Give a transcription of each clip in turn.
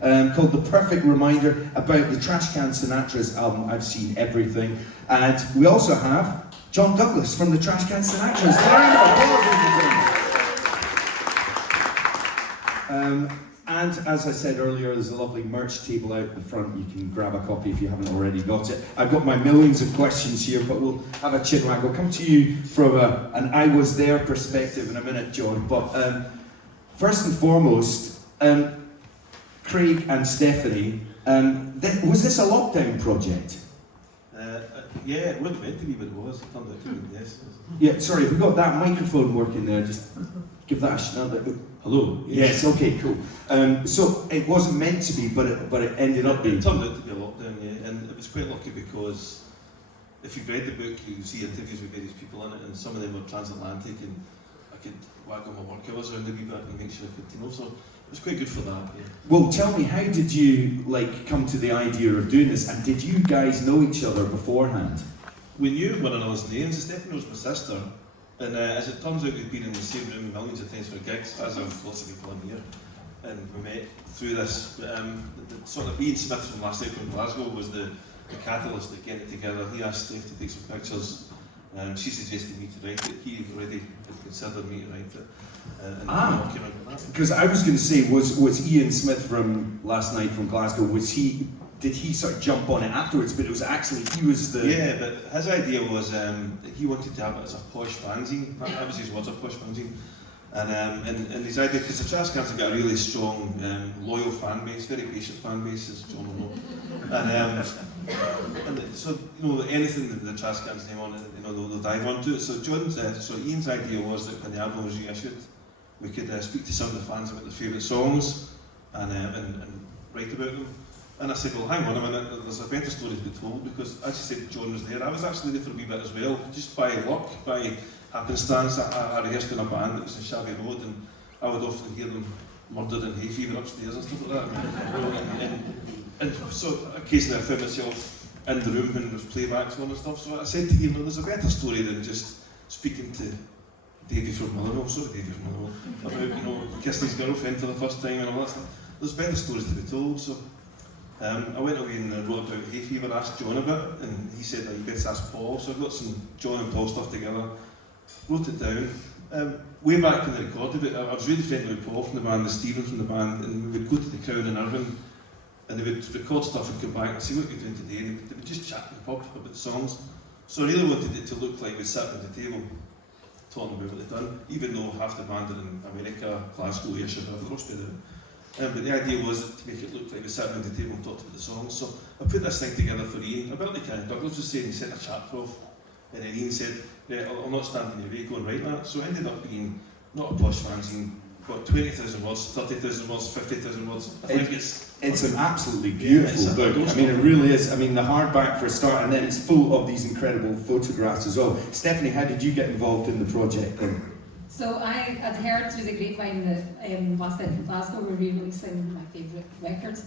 called The Perfect Reminder, about the Trashcan Sinatra's album, I've Seen Everything. And we also have John Douglas from the Trashcan Sinatra's. And as I said earlier, there's a lovely merch table out the front. You can grab a copy if you haven't already got it. I've got my millions of questions here, but we'll have a chin wag. I'll come to you from an I was there perspective in a minute, John. But first and foremost, Craig and Stephanie, was this a lockdown project? Yeah, it wasn't meant to be, but it was. It turned out to be, yes. Yeah, sorry, have we got that microphone working there? Just give that a shot. Hello? Yes, okay, cool. So it wasn't meant to be, but it ended up being. It turned out to be a lockdown, yeah, and it was quite lucky because if you've read the book, you see interviews with various people in it, and some of them were transatlantic, and I could wag on my work hours around a wee bit and make sure I could, so it was quite good for that, yeah. Well, tell me, how did you come to the idea of doing this, and did you guys know each other beforehand? We knew one another's names. Stephanie was my sister, and as it turns out, we've been in the same room millions of times for gigs, as have lots of people in here. And we met through this. The sort of Ian Smith from last night from Glasgow was the catalyst that getting it together. He asked Steph to take some pictures. She suggested me to write it. He already had considered me to write it. Because I was going to say, was Ian Smith from last night from Glasgow, did he sort of jump on it afterwards, but it was actually, he was the... Yeah, but his idea was he wanted to have it as a posh fanzine. That was his words, a posh fanzine. And his idea, because the Trashcans have got a really strong, loyal fan base, very patient fan base, as John will know. And so, anything that the Trashcans name on it, they'll dive onto it. So Ian's idea was that when the album was reissued, we could speak to some of the fans about their favourite songs and write about them. And I said, well, hang on a minute, there's a better story to be told, because as you said, John was there. I was actually there for a wee bit as well, just by luck, by happenstance. I rehearsed in a band that was in Shabby Road, and I would often hear them murdered in hay fever upstairs and stuff like that. And so occasionally I found myself in the room when there was playbacks on and stuff. So I said to Ian, there's a better story than just speaking to Davey from Motherwell, about kissing his girlfriend for the first time and all that stuff. There's better stories to be told. So I went away and wrote about hay fever, asked John about it, and he said that you best ask Paul. So I got some John and Paul stuff together, wrote it down. Way back when they recorded it, I was really friendly with Paul from the band, the Stephen from the band, and we would go to the Crown in Irvine, and they would record stuff and come back and see what you're doing today, and they would just chat in the pub about the songs. So I really wanted it to look like we sat at the table talking about what they'd done, even though half the band are in America, Glasgow-ish, or whatever else they do. But the idea was to make it look like we sat around the table and talked about the songs. So I put this thing together for Ian, about the kind of Douglas was saying, he sent a chapter off, and then Ian said, yeah, I'll not stand in your way, go and write that. So it ended up being not a posh fanzine, got 20,000 words, 30,000 words, 50,000 words. I think it's an absolutely beautiful book. I mean, it really is. I mean, the hardback for a start, and then it's full of these incredible photographs as well. Stephanie, how did you get involved in the project then? So I had heard through the grapevine that last night in Glasgow were re-releasing my favourite records.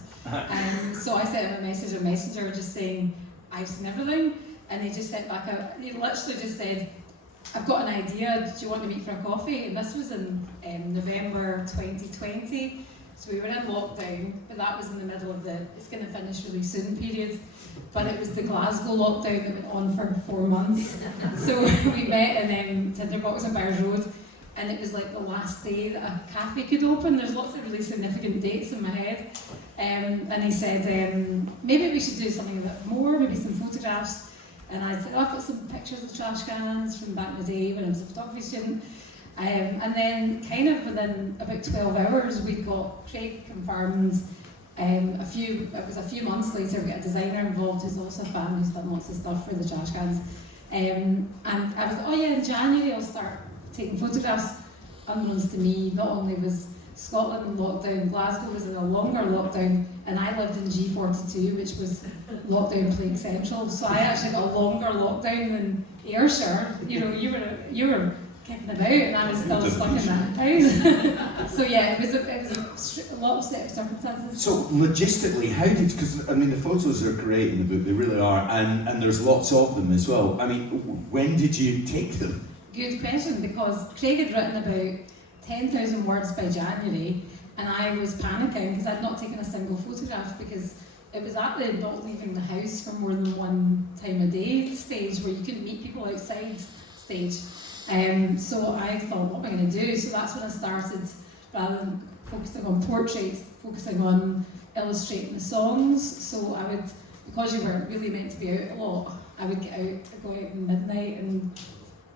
So I sent him a message on Messenger just saying, I've seen everything. And he just sent back out, he literally just said, I've got an idea, do you want to meet for a coffee? And this was in November 2020. So we were in lockdown, but that was in the middle of the it's going to finish really soon period. But it was the Glasgow lockdown that went on for 4 months. So we met in Tinderbox on Byres Road. And it was like the last day that a cafe could open. There's lots of really significant dates in my head. And he said, maybe we should do something a bit more, maybe some photographs. And I said, I've got some pictures of trash cans from back in the day when I was a photography student. And then kind of within about 12 hours, we got Craig confirmed. It was a few months later, we got a designer involved who's also a fan who's done lots of stuff for the trash cans. And I was like, oh yeah, in January I'll start taking photographs. Unbeknownst to me, not only was Scotland in lockdown, Glasgow was in a longer lockdown, and I lived in G42, which was lockdown Plague Central. So I actually got a longer lockdown than Ayrshire. You were kicking about, and I was still stuck in that town. So yeah, it was a lot of set of circumstances. So logistically, how did, because I mean the photos are great in the book, they really are, and there's lots of them as well. I mean, when did you take them? Good question, because Craig had written about 10,000 words by January, and I was panicking because I'd not taken a single photograph, because it was at the not leaving the house for more than one time a day stage where you couldn't meet people outside stage. So I thought, what am I going to do? So that's when I started, rather than focusing on portraits, focusing on illustrating the songs. So I would, because you weren't really meant to be out a lot, I would go out at midnight and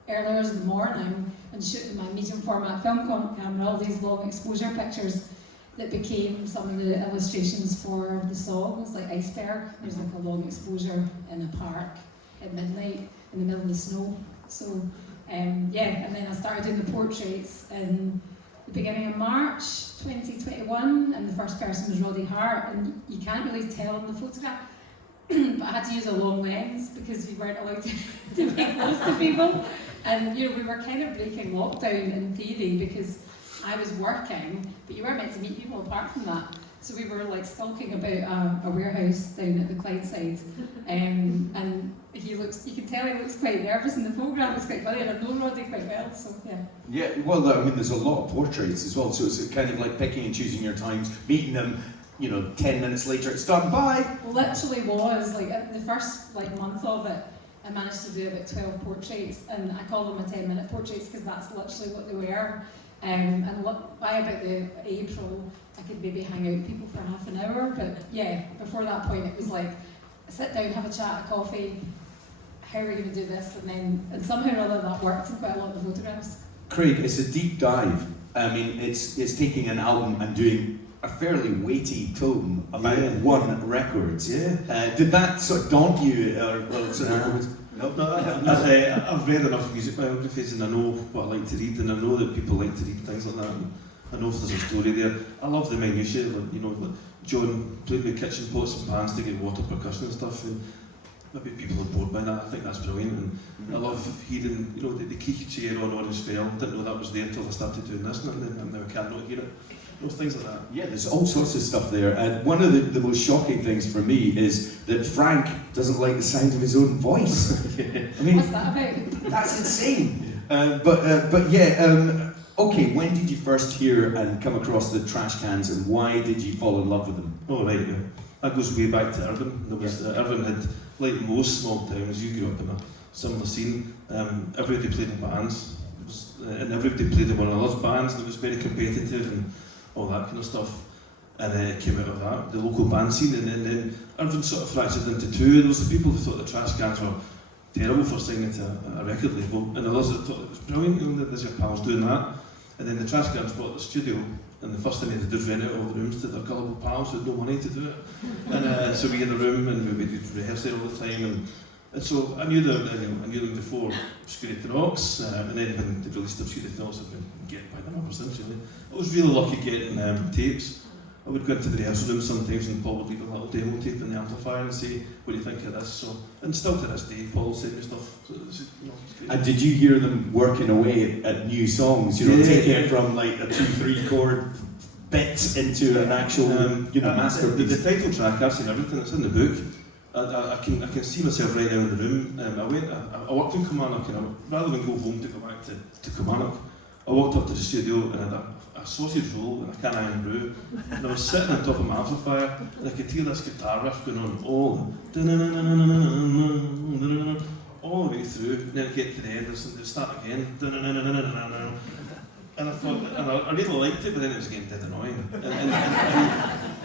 early hours in the morning and shoot with my medium format film camera all these long exposure pictures that became some of the illustrations for the songs, like Iceberg. There's like a long exposure in a park at midnight in the middle of the snow. So and then I started doing the portraits in the beginning of March 2021, and the first person was Roddy Hart, and you can't really tell in the photograph, but I had to use a long lens because you weren't allowed to be close to people. And we were kind of breaking lockdown in theory because I was working, but you weren't meant to meet people apart from that. So we were like skulking about a warehouse down at the Clydeside, and you can tell he looks quite nervous in the photograph. It's quite funny, and I've known Roddy quite well, so yeah. Yeah, well, I mean, there's a lot of portraits as well, so it's kind of like picking and choosing your times, meeting them, 10 minutes later, it's done, bye! Literally was, like, the first month of it, I managed to do about 12 portraits, and I call them 10-minute portraits because that's literally what they were. And by about the April, I could maybe hang out with people for half an hour, but yeah, before that point it was like, sit down, have a chat, a coffee, how are we going to do this? And somehow or other that worked in quite a lot of the photographs. Craig, it's a deep dive. I mean, it's taking an album and doing a fairly weighty tome about one record. Yeah. Did that sort of daunt you? No, I've read enough music biographies and I know what I like to read, and I know that people like to read things like that. And I know if there's a story there. I love the minutiae, like John played with kitchen pots and pans to get water percussion and stuff. And maybe people are bored by that. I think that's brilliant. And I love hearing, the key chair on Orange Fell. Didn't know that was there until I started doing this, and now I can't not hear it. Things like that. Yeah, there's all sorts of stuff there, and one of the most shocking things for me is that Frank doesn't like the sound of his own voice. I mean, what's that about? That's insane. But yeah, okay, when did you first hear and come across the Trash Cans, and why did you fall in love with them? Oh right, yeah. That goes way back to Irvine. Irvine had, like most small towns, you grew up in a similar scene, everybody played in bands, and everybody played in one another's bands, and it was very competitive and all that kind of stuff, and then it came out of that, the local band scene, and then Irvine sort of fractured into two. There was the people who thought the Trash Cans were terrible for signing to a record label, and others that thought it was brilliant, there's your pals doing that. And then the Trash Cans bought the studio, and the first thing they did was rent out all the rooms to their gullible pals who had no money to do it. And so we had a room, and we would rehearse there all the time, and so I knew them before Scurried the Rocks, and then when they released their Scurried the Rocks, I've been getting by them ever since, really. I was really lucky getting tapes. I would go into the rehearsal room sometimes and Paul would leave a little demo tape in the amplifier and say, what do you think of this? So, and still to this day, Paul sent me stuff. So it's great. And did you hear them working away at new songs, taking it from like a 2-3 chord bit into an actual masterpiece? The title track, I've seen everything, it's in the book. I can see myself right now in the room. I worked in Kilmarnock, and rather than go home to go back to Kilmarnock, I walked up to the studio and I had a sausage roll and a can of iron brew, and I was sitting on top of my amplifier, and I could hear this guitar riff going on all the way through, and then I get to the end and it start again, and I thought, and I really liked it, but then it was getting dead annoying.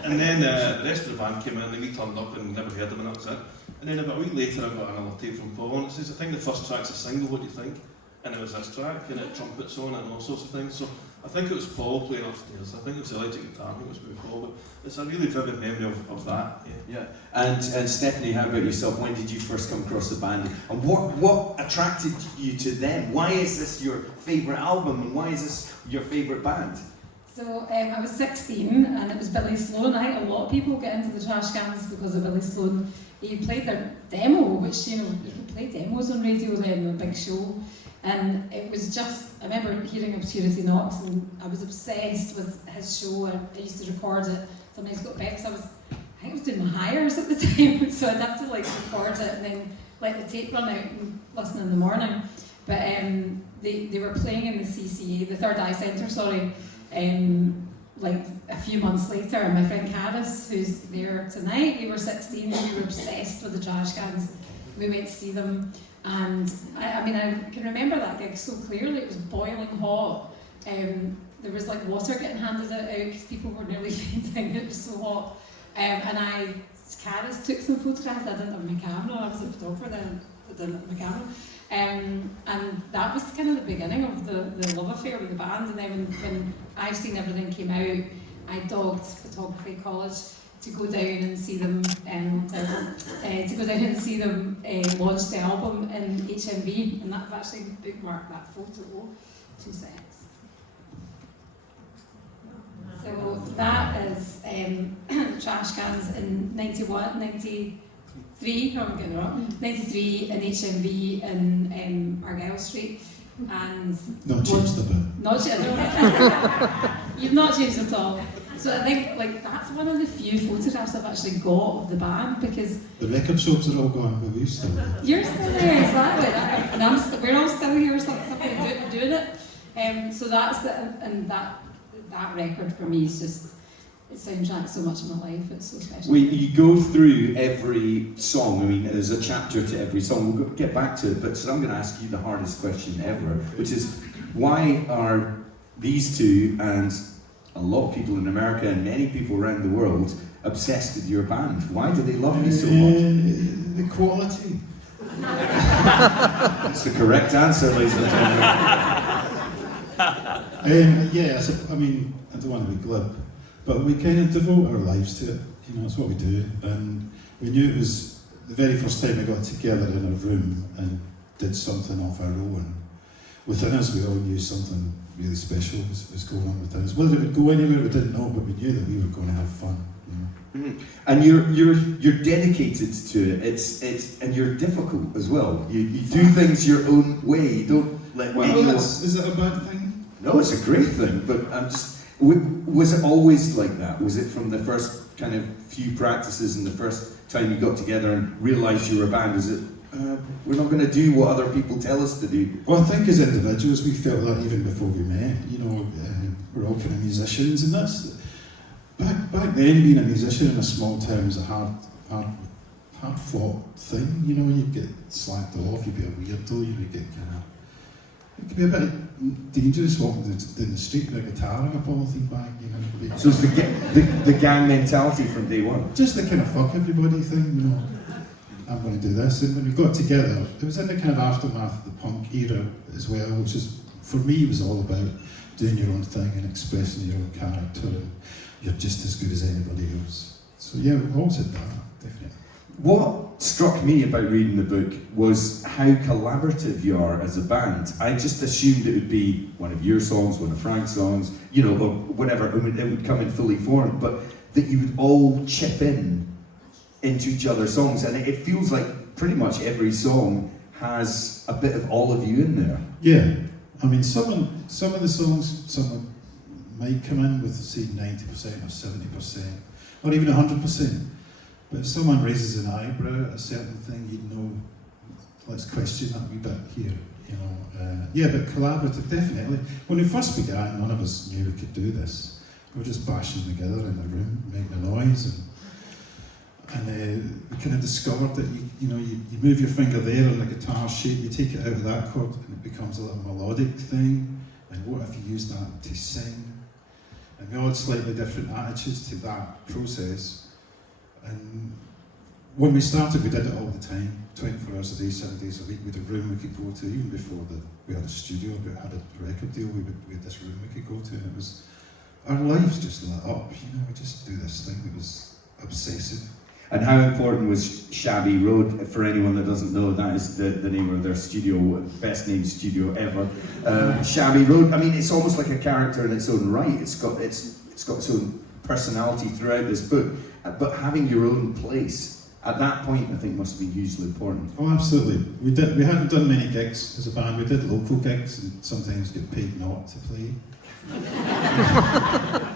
And then the rest of the band came in, and we turned up and never heard them, and that was it. And then about a week later, I got another tape from Paul, and it says, I think the first track's a single, what do you think? And it was this track, and it trumpets on it and all sorts of things. So I think it was Paul playing upstairs. I think it was the electric guitar, I think it was maybe Paul, but it's a really vivid memory of that. Yeah. And Stephanie, how about yourself? When did you first come across the band? And what attracted you to them? Why is this your favourite album, and why is this your favourite band? So I was 16 and it was Billy Sloan. I think a lot of people get into the Trash Cans because of Billy Sloan. He played their demo, which, you can play demos on radio then, a big show. And it was just, I remember hearing Obscurity Knocks, and I was obsessed with his show. I used to record it. Sometimes got back, because I think I was doing my hires at the time, so I'd have to record it and then let the tape run out and listen in the morning. But they were playing in the CCA, the Third Eye Centre, a few months later, my friend Caris, who's there tonight, we were 16 and we were obsessed with the trash cans. We went to see them, and I can remember that gig so clearly. It was boiling hot. There was like water getting handed out because people were nearly fainting. It was so hot. And Caris took some photographs. I didn't have my camera. I was a photographer then. I didn't have my camera. And that was kind of the beginning of the love affair with the band. And then when I've Seen Everything came out, I dogged photography college to go down and see them, launch the album in HMV, and I've actually bookmarked that photo. 2 seconds. So that is Trash Cans in 91, 93, how am I getting it wrong? 93 in HMV in Argyle Street. And not changed a bit. Not changed. You've not changed at all. So I think that's one of the few photographs I've actually got of the band, because the record shops are all gone, but we're still there. You're still there, exactly. And we're all still here, doing it. So that's that record for me is just, it soundtracks so much of my life. It's so special. You go through every song. I mean, there's a chapter to every song. We'll get back to it, but so I'm going to ask you the hardest question ever, which is, why are these two and a lot of people in America and many people around the world obsessed with your band? Why do they love you so much? The quality. That's the correct answer, ladies and gentlemen. Yes, I mean, I don't want to be glib, but we kind of devote our lives to it. You know, it's what we do, and we knew it was the very first time we got together in a room and did something of our own. Within us, we all knew something really special was going on within us. Whether it would go anywhere, we didn't know, but we knew that we were going to have fun. You know? Mm-hmm. And you're dedicated to it. It's and you're difficult as well. You do things your own way. You don't let anyone. Is that a bad thing? No, it's a great thing. But I'm just. Was it always like that? Was it from the first kind of few practices and the first time you got together and realised you were a band? Is it? We're not going to do what other people tell us to do. Well, I think as individuals we felt that even before we met. You know, we're all kind of musicians, and that's back then being a musician in a small town was a hard fought thing. You know, when you get slacked off, you'd be a weirdo. You would get it could be a bit dangerous walking down the street with a guitar and a polythene bag. You know, so it's the gang mentality from day one. Just the kind of fuck everybody thing. You know. I'm going to do this, and when we got together, it was in the kind of aftermath of the punk era as well, which is, for me, was all about doing your own thing and expressing your own character, and you're just as good as anybody else. So yeah, we've always had that, definitely. What struck me about reading the book was how collaborative you are as a band. I just assumed it would be one of your songs, one of Frank's songs, you know, or whatever, it would come in fully formed, but that you would all chip into each other's songs, and it feels like pretty much every song has a bit of all of you in there. Yeah, I mean, some of the songs, someone might come in with, say, 90% or 70%, or even 100%. But if someone raises an eyebrow at a certain thing, you'd know, let's question that wee bit here, you know. Yeah, but collaborative, definitely. When we first began, none of us knew we could do this. We were just bashing together in the room, making a noise, and we kind of discovered that you move your finger there on the guitar shape, you take it out of that chord and it becomes a little melodic thing, and what if you use that to sing? And we all had slightly different attitudes to that process, and when we started we did it all the time, 24 hours a day, 7 days a week. We had a room we could go to, even before we had a studio, we had a record deal, we had this room we could go to, and it was, our lives just lit up, you know, we just do this thing that was obsessive. And how important was Shabby Road? For anyone that doesn't know, that is the name of their studio, best named studio ever. Shabby Road. I mean, it's almost like a character in its own right. It's got its own personality throughout this book. But having your own place at that point, I think, must be hugely important. Oh, absolutely. We hadn't done many gigs as a band. We did local gigs and sometimes get paid not to play.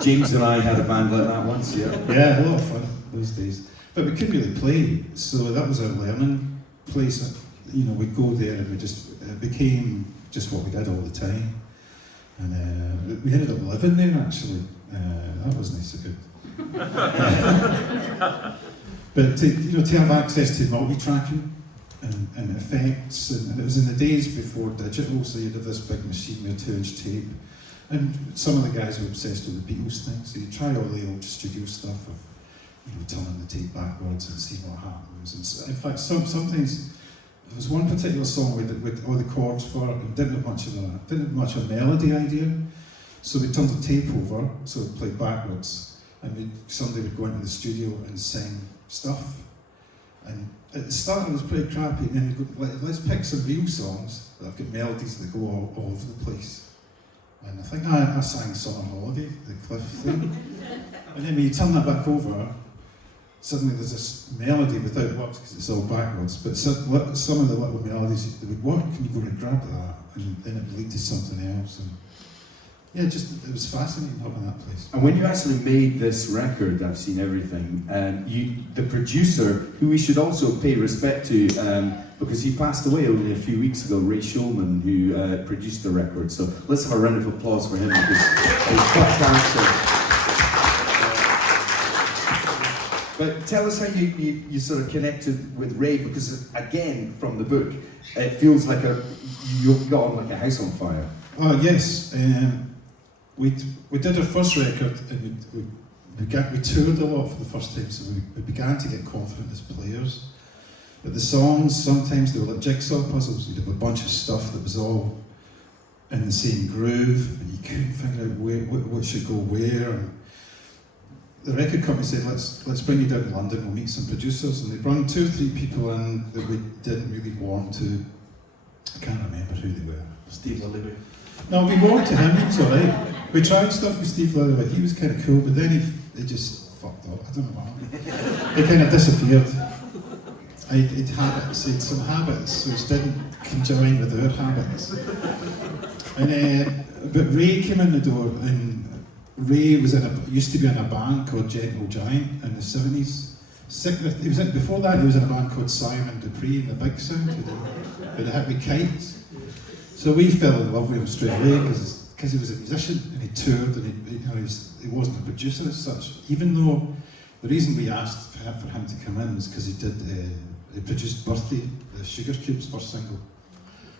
James and I had a band like that once. Yeah, a lot of fun those days. But we couldn't really play, so that was our learning place. You know, we'd go there and it became just what we did all the time. And we ended up living there actually. That wasn't so good. But to have access to multi-tracking and effects, and it was in the days before digital, so you'd have this big machine with a 2-inch tape. And some of the guys were obsessed with the Beatles thing, so you try all the old studio stuff of turning the tape backwards and see what happens. And so, in fact, sometimes there was one particular song with all the chords for it and didn't have much of a melody idea. So we turned the tape over, so it played backwards, and somebody would go into the studio and sing stuff. And at the start it was pretty crappy, and then you'd go, let's pick some real songs that have got melodies that go all over the place. And I think I sang Summer Holiday, the Cliff thing. And then when you turn that back over, suddenly there's this melody without words because it's all backwards. But some of the little melodies, they would work and you go and grab that, and then it would lead to something else. And yeah, it was fascinating having that place. And when you actually made this record, I've Seen Everything, the producer, who we should also pay respect to, because he passed away only a few weeks ago, Ray Shulman, who produced the record. So let's have a round of applause for him, because he's quite a character. But tell us how you sort of connected with Ray, because again, from the book, it feels like you got on like a house on fire. Oh yes, we did our first record, and we toured a lot for the first time, so we began to get confident as players. But the songs, sometimes they were like jigsaw puzzles. You'd have a bunch of stuff that was all in the same groove, but you couldn't figure out what should go where. And the record company said, let's bring you down to London, we'll meet some producers. And they brought 2 or 3 people in that we didn't really warm to. I can't remember who they were. Steve Lillyway. No, we warmed to him, he was alright. We tried stuff with Steve Lillyway, he was kind of cool, but then he just fucked up. I don't know what. He kind of disappeared. He'd some habits which didn't conjoin with our habits. And but Ray came in the door, and Ray used to be in a band called Gentle Giant in the 70s. Before that, he was in a band called Simon Dupree and the Big Sound, with the hit with Kites. So we fell in love with him straight away because he was a musician and he toured, and he wasn't a producer as such. Even though the reason we asked for him to come in was because he produced Birthday, the Sugar Cube's first single,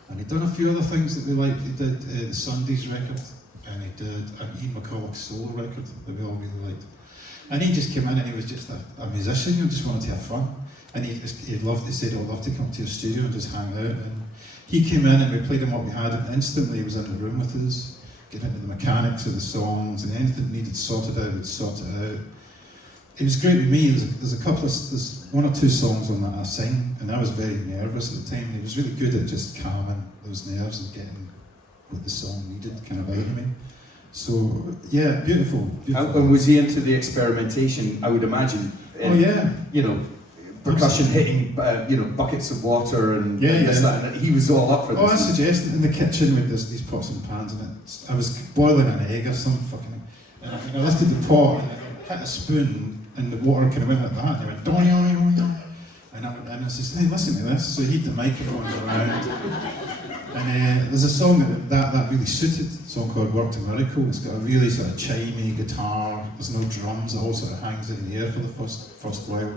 and he'd done a few other things that we liked. He did the Sundays record, and he did an Ian McCulloch's solo record that we all really liked. And he just came in and he was just a musician who just wanted to have fun. And he said, I'd love to come to your studio and just hang out. And he came in and we played him what we had, and instantly he was in the room with us, getting into the mechanics of the songs, and anything that needed sorted out, we'd sort it out. It was great with me. There's 1 or 2 songs on that I sing, and I was very nervous at the time. He was really good at just calming those nerves and getting what the song needed kind of out of me. So yeah, beautiful. And was he into the experimentation? I would imagine. Oh yeah. Percussion hitting, buckets of water and this, that, and he was all up for this. Oh, I suggested in the kitchen with these pots and pans, and I was boiling an egg or some fucking, and I lifted the pot and I hit a spoon, and the water kind of went like that, and it went doing, and I said, hey, listen to this. So he had the microphones around, and there's a song that really suited, a song called Worked a Miracle. It's got a really sort of chimey guitar. There's no drums. It all sort of hangs in the air for the first while.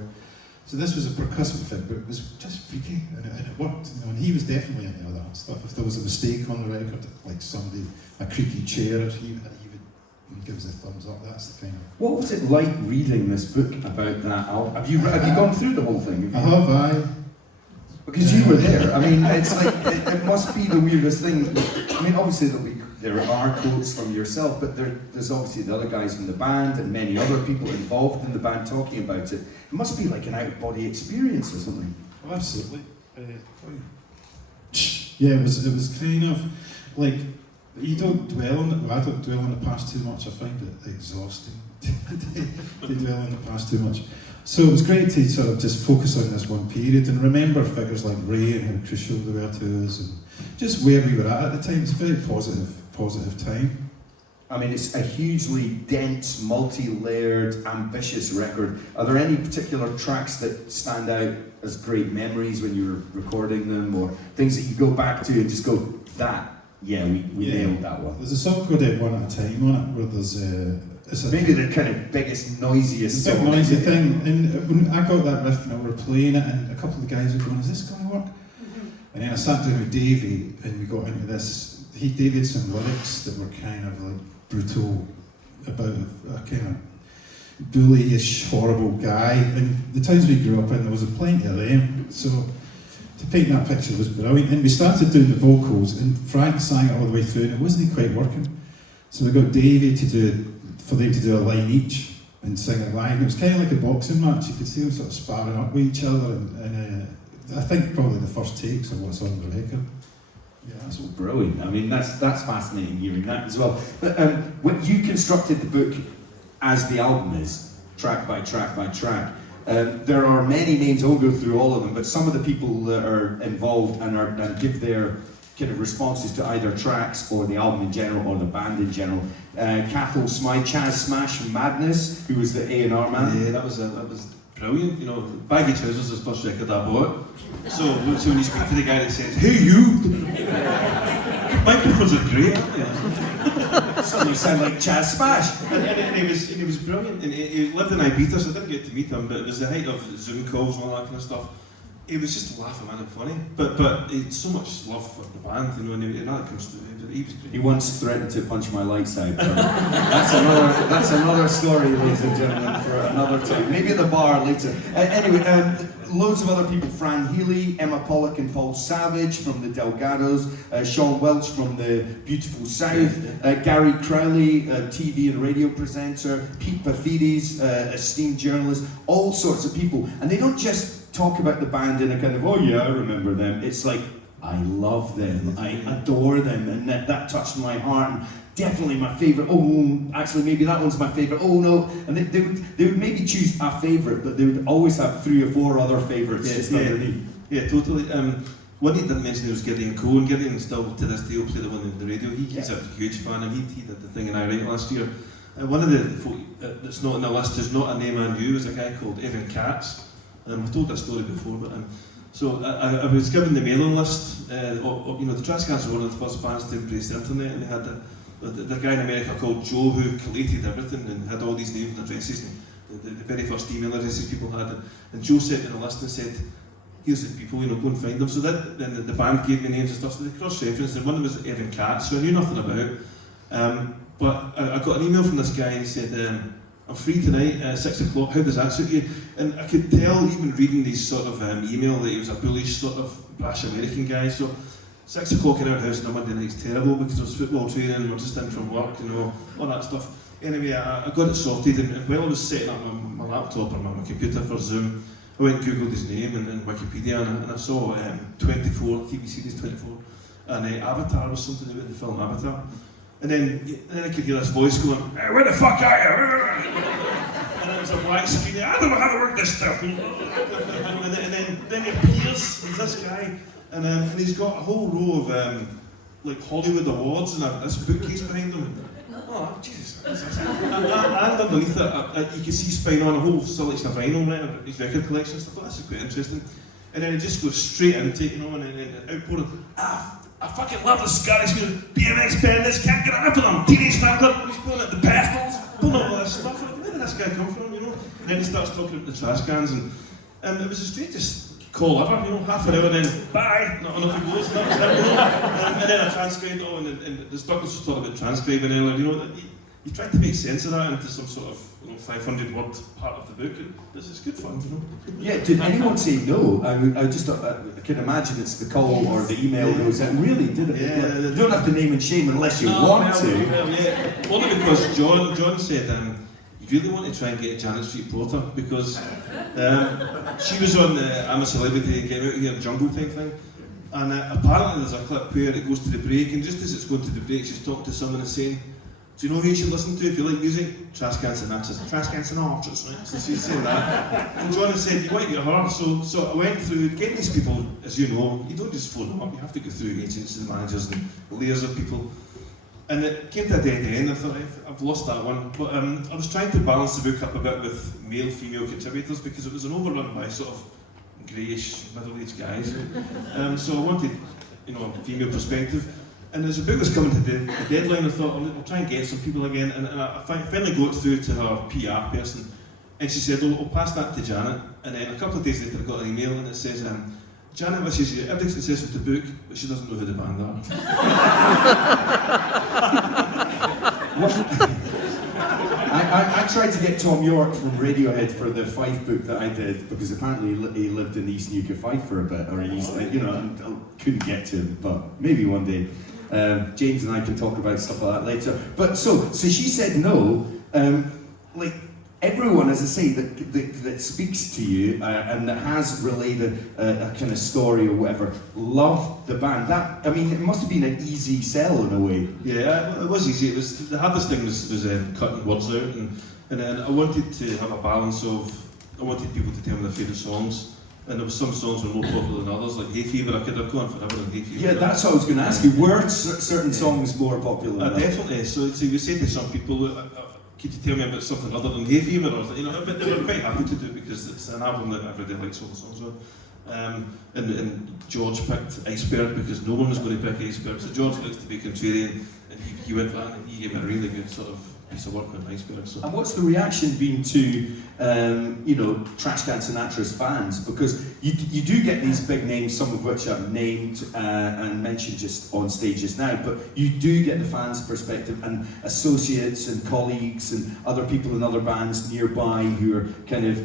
So this was a percussive thing, but it was just freaky, and it worked. And he was definitely into all that stuff. If there was a mistake on the record, like a creaky chair, he would give us a thumbs up. That's the kind of. What was it like reading this book about that album? Have you gone through the whole thing? I. Because you were there. I mean, it's like it must be the weirdest thing. I mean, obviously there are quotes from yourself, but there's obviously the other guys from the band and many other people involved in the band talking about it. It must be like an out-of-body experience or something. Oh, absolutely. Yeah, it was kind of like, you don't dwell on it. Well, I don't dwell on the past too much. I find it exhausting to dwell on the past too much. So it was great to sort of just focus on this one period and remember figures like Ray and how crucial they were to us, and just where we were at the time. It's a very positive time. I mean, it's a hugely dense, multi-layered, ambitious record. Are there any particular tracks that stand out as great memories when you were recording them, or things that you go back to and just go, we nailed that one? There's a song called One at a Time on it, where there's it's a Maybe the kind of biggest, noisiest big song. noisy thing. And when I got that riff and we were playing it, and a couple of the guys were going, "Is this going to work?" And then I sat down with Davey, and we got into this. Davey had some lyrics that were kind of like brutal, about a kind of bullyish, horrible guy. And the towns we grew up in, there was plenty of them. So to paint that picture was brilliant. And we started doing the vocals, and Frank sang it all the way through, and it wasn't quite working. So we got Davey for them to do a line each and sing it live. And it was kind of like a boxing match. You could see them sort of sparring up with each other, and I think probably the first takes of what's on the record. Yeah, that's all brilliant. I mean, that's fascinating hearing that as well. But when you constructed the book as the album is, track by track by track, there are many names. I won't go through all of them, but some of the people that are involved and give their kind of responses to either tracks or the album in general or the band in general. Cathal Smythe, Chaz Smash from Madness, who was the A&R man. Yeah, that was brilliant. You know, Baggy Trousers is the first record I bought. So when you speak to the guy that says, "Hey you," microphones are great, aren't they? Suddenly sound like Chaz Smash. And he was brilliant. And he lived in Ibiza, so I didn't get to meet him. But it was the height of Zoom calls and all that kind of stuff. He was just a laughing man and funny. But he had so much love for the band, you know. And it comes through. He was great. He once threatened to punch my lights out. That's another story, ladies and gentlemen, for another time. Maybe at the bar later. Anyway, loads of other people: Fran Healy, Emma Pollock and Paul Savage from the Delgados, Sean Welch from the Beautiful South, Gary Crowley, TV and radio presenter, Pete Paphides, esteemed journalist, all sorts of people. And they don't just talk about the band in a kind of, "Oh yeah, I remember them." It's like, I love them, I adore them, and that touched my heart. And definitely my favourite. Oh, actually, maybe that one's my favourite. Oh no, and they would maybe choose a favourite, but they would always have 3 or 4 other favourites just underneath. Yeah, totally. One he didn't mention was Gideon Cole, and Gideon still to this day will play the one on the radio. He's a huge fan, and he did the thing in Iraq last year. One of the folk that's not on the list, is not a name I knew, is a guy called Evan Katz. I've told that story before, but so I was given the mailing list. You know, the Trash Cans were one of the first bands to embrace the internet, and they had the guy in America called Joe who collated everything and had all these names and addresses, and the very first email addresses people had. And Joe sent me the list and said, "Here's the people, you know, go and find them." So then the band gave me names and stuff, so they cross-referenced, and one of them was Evan Katz, so I knew nothing about. But I got an email from this guy, and he said, "I'm free tonight at 6 o'clock, how does that suit you?" And I could tell, even reading these sort of email, that he was a bullish sort of brash American guy. So 6 o'clock in our house on a Monday night's terrible, because there was football training, we're just in from work, you know, all that stuff. Anyway, I got it sorted, and while I was setting up my laptop or my computer for Zoom, I went and googled his name and Wikipedia, and I saw 24, TV series 24, and Avatar was something to do with the film Avatar. And then I could hear this voice going, "Hey, where the fuck are you?" And it was a black screen. "I don't know how to work this stuff." And then he appears, he's this guy, and he's got a whole row of like Hollywood awards and this bookcase behind him. Oh, Jesus. And underneath it, you can see spine on a whole selection of vinyl, right, his record collection and stuff. That's quite interesting. And then it just goes straight into it, you know, and outpouring, I fucking love the Scottish music, BMX bandits, can't get enough of them, Teenage Fan Club, he's pulling out the pastels, pulling out all this stuff. Where did this guy come from, you know? And then he starts talking about the Trash Cans, and it was the straightest call ever, you know, half an hour, and then bye, not enough he goes, that was it, you know? And then I transcribed, and the Douglas was talking about transcribing earlier, you know, he tried to make sense of that into some sort of 500 word part of the book, and this is good fun, you know. Yeah, did anyone say no? I can imagine it's the call or the email goes in. Really, did it? Yeah, you don't have to name and shame unless you want to. Yeah. Only because John said, "You really want to try and get Janet Street Porter, because she was on the I'm a Celebrity, Get Out Here Jungle type thing." And apparently there's a clip where it goes to the break, and just as it's going to the break, she's talking to someone and saying, "Do you know who you should listen to if you like music? Trash Cans and Actors." Trash Cans and Actors, right? So she's saying that. And John has said, "You want to get her?" So I went through, getting these people, as you know, you don't just phone them up, you have to go through agents and managers and layers of people. And it came to a dead end. I thought, I've lost that one. But I was trying to balance the book up a bit with male, female contributors, because it was an overrun by sort of greyish, middle-aged guys. So I wanted, you know, a female perspective. And as the book was coming to the deadline, I thought, I'll try and get some people again. And I finally got through to her PR person, and she said, oh, I'll pass that to Janet. And then a couple of days later, I got an email, and it says, Janet wishes you every success with the book, but she doesn't know who the band are. I tried to get Tom York from Radiohead for the Fife book that I did, because apparently he lived in East Nuka Fife for a bit, or in East, and I couldn't get to him, but maybe one day. James and I can talk about stuff like that later. But so she said no. Like everyone, as I say, that speaks to you and that has relayed a kind of story or whatever, loved the band. That, I mean, it must have been an easy sell in a way. Yeah, it was easy. It was the hardest thing was cutting words out, and then I wanted to have a balance of, I wanted people to tell me their favourite songs. And there were some songs were more popular than others, like Hay Fever. I could have gone forever on Hay Fever. Yeah, that's what I was going to ask you. Were certain songs more popular? Definitely. So you say to some people, could you tell me about something other than Hay Fever? Or, but they were quite happy to do it because it's an album that everybody likes all the songs on. And George picked Iceberg because no one was going to pick Iceberg. So George likes to be contrarian, and he went for that, and he gave me a really good sort of piece of work on Iceberg. So. And what's the reaction been to, Trash Can Sinatra's fans? Because you do get these big names, some of which are named and mentioned just on stage just now, but you do get the fans' perspective and associates and colleagues and other people in other bands nearby who are kind of,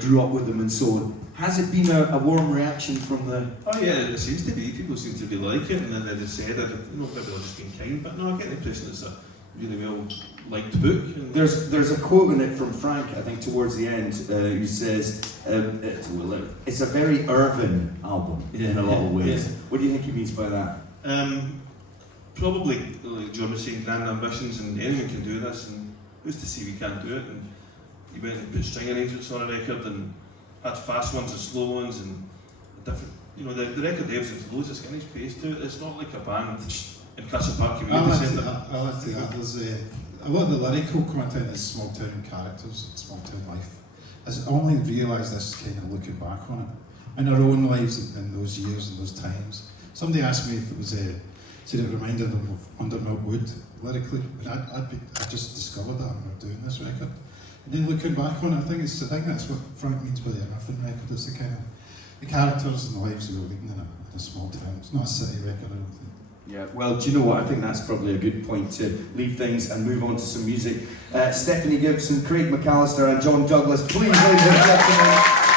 grew up with them and so on. Has it been a warm reaction from the... Oh yeah, it seems to be. People seem to be like it, and then they said that, maybe they're just being kind, but no, I get the impression it's a really well-liked book. And There's a quote in it from Frank, I think, towards the end, who says, it's a very Irvin album in a lot of ways. Yeah. What do you think he means by that? Probably, like John was saying, grand ambitions, and anyone can do this, and who's to say we can't do it? And he went and put string arrangements on a record, and had fast ones and slow ones, and different, the record ebbs and flows, it's got a nice pace to it. It's not like a band in Castle Park Community Centre. I like to that. There's a lot of the lyrical content is small town characters, small town life. I only realised this kind of looking back on it. In our own lives in those years and those times. Somebody asked me if it was said it reminded them of Under Milk Wood lyrically. And I just discovered that when we were doing this record. And then looking back on it, I think that's what Frank means by the Irvin record. It's the kind of the characters and the lives we were leading in a small town. It's not a city record, I don't think. Yeah, well, do you know what? I think that's probably a good point to leave things and move on to some music. Stephanie Gibson, Craig McAllister and John Douglas, please ladies and gentlemen.